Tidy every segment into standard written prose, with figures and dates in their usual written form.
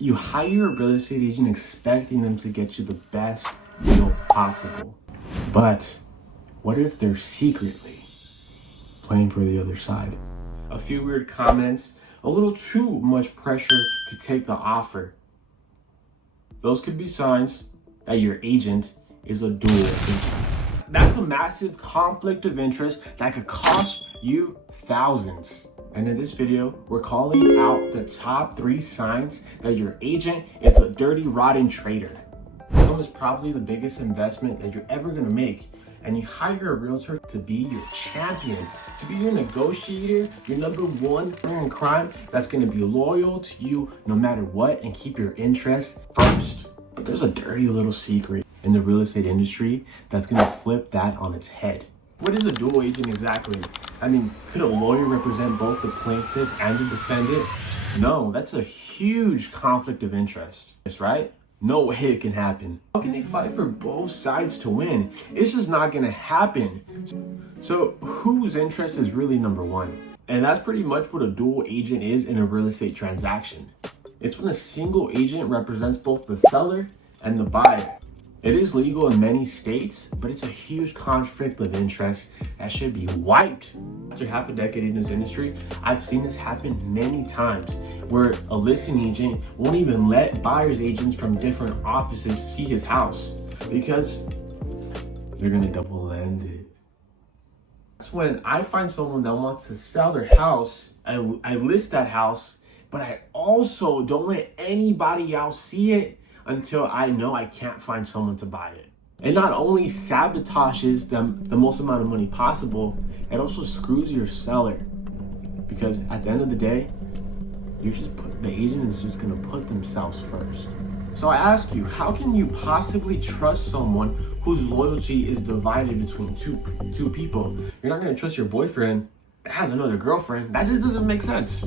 You hire a real estate agent expecting them to get you the best deal possible. But what if they're secretly playing for the other side? A few weird comments, a little too much pressure to take the offer. Those could be signs that your agent is a dual agent. That's a massive conflict of interest that could cost you thousands. And in this video, we're calling out the top 3 signs that your agent is a dirty, rotten traitor. Income is probably the biggest investment that you're ever gonna make. And you hire a realtor to be your champion, to be your negotiator, your number one partner in crime that's gonna be loyal to you no matter what and keep your interests first. But there's a dirty little secret in the real estate industry that's gonna flip that on its head. What is a dual agent exactly? I mean, could a lawyer represent both the plaintiff and the defendant? No, that's a huge conflict of interest, right? No way it can happen. How can they fight for both sides to win? It's just not gonna happen. So whose interest is really number one? And that's pretty much what a dual agent is in a real estate transaction. It's when a single agent represents both the seller and the buyer. It is legal in many states, but it's a huge conflict of interest that should be wiped. After half a decade in this industry, I've seen this happen many times where a listing agent won't even let buyer's agents from different offices see his house because they're gonna double land it. That's when I find someone that wants to sell their house, I list that house, but I also don't let anybody else see it until I know I can't find someone to buy it. It not only sabotages them the most amount of money possible, it also screws your seller. Because at the end of the day, the agent is just gonna put themselves first. So I ask you, how can you possibly trust someone whose loyalty is divided between two people? You're not gonna trust your boyfriend that has another girlfriend. That just doesn't make sense.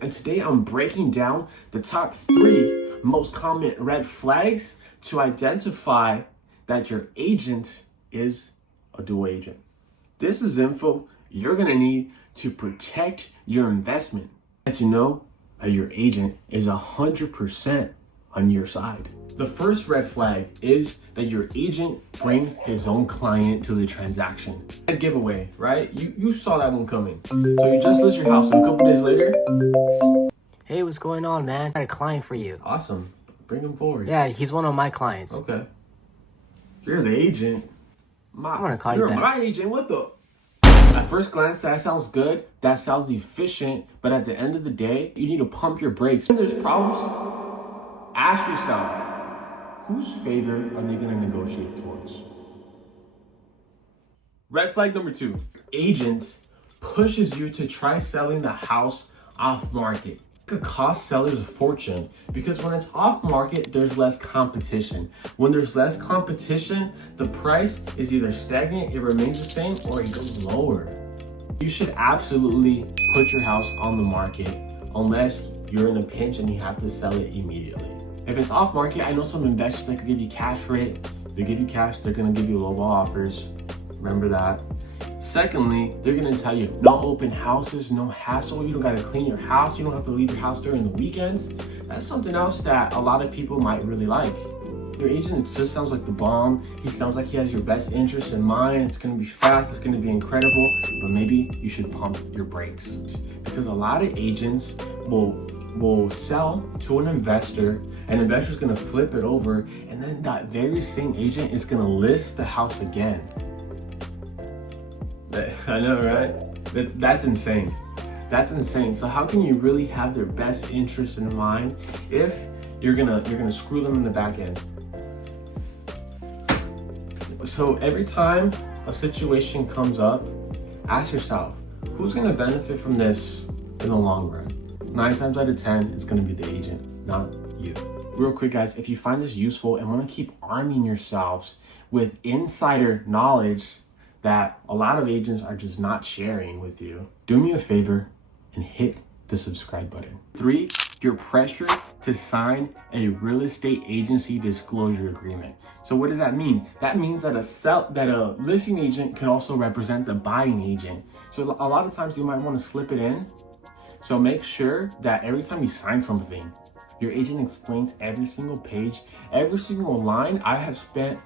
And today I'm breaking down the top 3 most common red flags to identify that your agent is a dual agent. This is info you're gonna need to protect your investment. Let you know that your agent is 100% on your side. The first red flag is that your agent brings his own client to the transaction. A giveaway, right? You saw that one coming. So you just list your house and a couple days later. Hey, what's going on, man? I got a client for you. Awesome. Bring him forward. Yeah, he's one of my clients. Okay. You're the agent. I'm gonna call you You're back. my agent. What the? At first glance, that sounds good. That sounds efficient. But at the end of the day, you need to pump your brakes. When there's problems, ask yourself, whose favor are they going to negotiate towards? Red flag number 2. Agent pushes you to try selling the house off market. It could cost sellers a fortune because when it's off market, there's less competition. When there's less competition, the price is either stagnant, it remains the same, or it goes lower. You should absolutely put your house on the market unless you're in a pinch and you have to sell it immediately. If it's off market, I know some investors that could give you cash for it. If they give you cash, they're gonna give you lowball offers. Remember that. Secondly, they're gonna tell you no open houses, no hassle. You don't gotta clean your house. You don't have to leave your house during the weekends. That's something else that a lot of people might really like. Your agent just sounds like the bomb. He sounds like he has your best interest in mind. It's gonna be fast, it's gonna be incredible, but maybe you should pump your brakes. Because a lot of agents will sell to an investor, and the investor's gonna flip it over, and then that very same agent is gonna list the house again. I know, right? That's insane. That's insane. So how can you really have their best interest in mind if you're gonna screw them in the back end? So every time a situation comes up, ask yourself, who's gonna benefit from this in the long run? 9 times out of 10, it's gonna be the agent, not you. Real quick, guys, if you find this useful and wanna keep arming yourselves with insider knowledge that a lot of agents are just not sharing with you, do me a favor and hit the subscribe button. 3, you're pressured to sign a real estate agency disclosure agreement. So what does that mean? That means that a listing agent can also represent the buying agent. So a lot of times you might want to slip it in. So make sure that every time you sign something, Your agent explains every single page, every single line. I have spent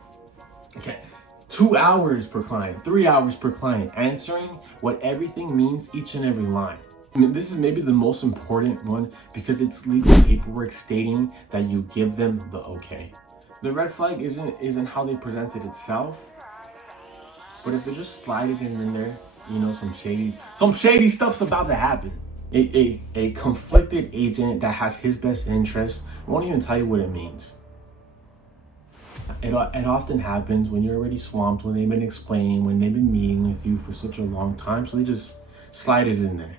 2 hours per client, 3 hours per client, answering what everything means, each and every line. This is maybe the most important one because it's legal paperwork stating that you give them the okay. The red flag isn't how they present it itself, but if they just slide it in there, some shady stuff's about to happen. A conflicted agent that has his best interest won't even tell you what it means. It often happens when you're already swamped, when they've been explaining, when they've been meeting with you for such a long time, so they just slide it in there.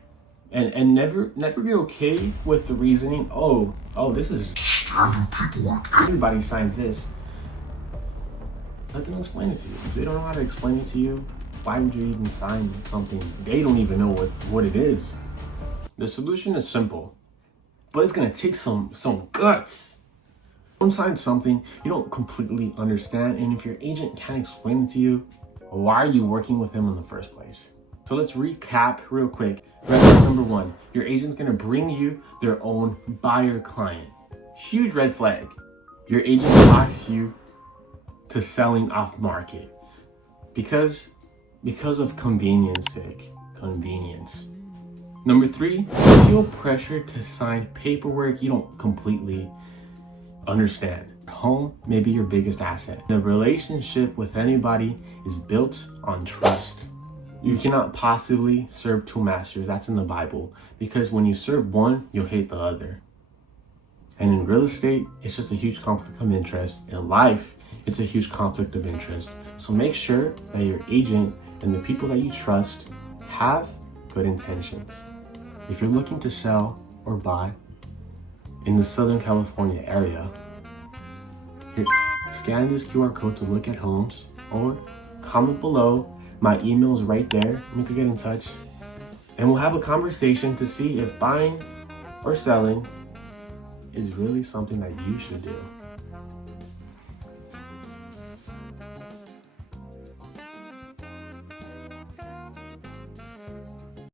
And never be okay with the reasoning, oh, this is paperwork. Everybody signs this. Let them explain it to you. If they don't know how to explain it to you, why would you even sign something they don't even know what it is? The solution is simple, but it's gonna take some guts. Don't sign something you don't completely understand, and if your agent can't explain it to you, why are you working with them in the first place? So let's recap real quick. Red flag number 1, your agent's gonna bring you their own buyer client. Huge red flag. Your agent talks you to selling off market because of convenience sake. Convenience. Number 3, you feel pressure to sign paperwork you don't completely understand. Home may be your biggest asset. The relationship with anybody is built on trust. You cannot possibly serve 2 masters. That's in the Bible. Because when you serve one, you'll hate the other. And in real estate, it's just a huge conflict of interest. In life, it's a huge conflict of interest. So make sure that your agent and the people that you trust have good intentions. If you're looking to sell or buy in the Southern California area, scan this QR code to look at homes or comment below. My email is right there. You can get in touch and we'll have a conversation to see if buying or selling is really something that you should do.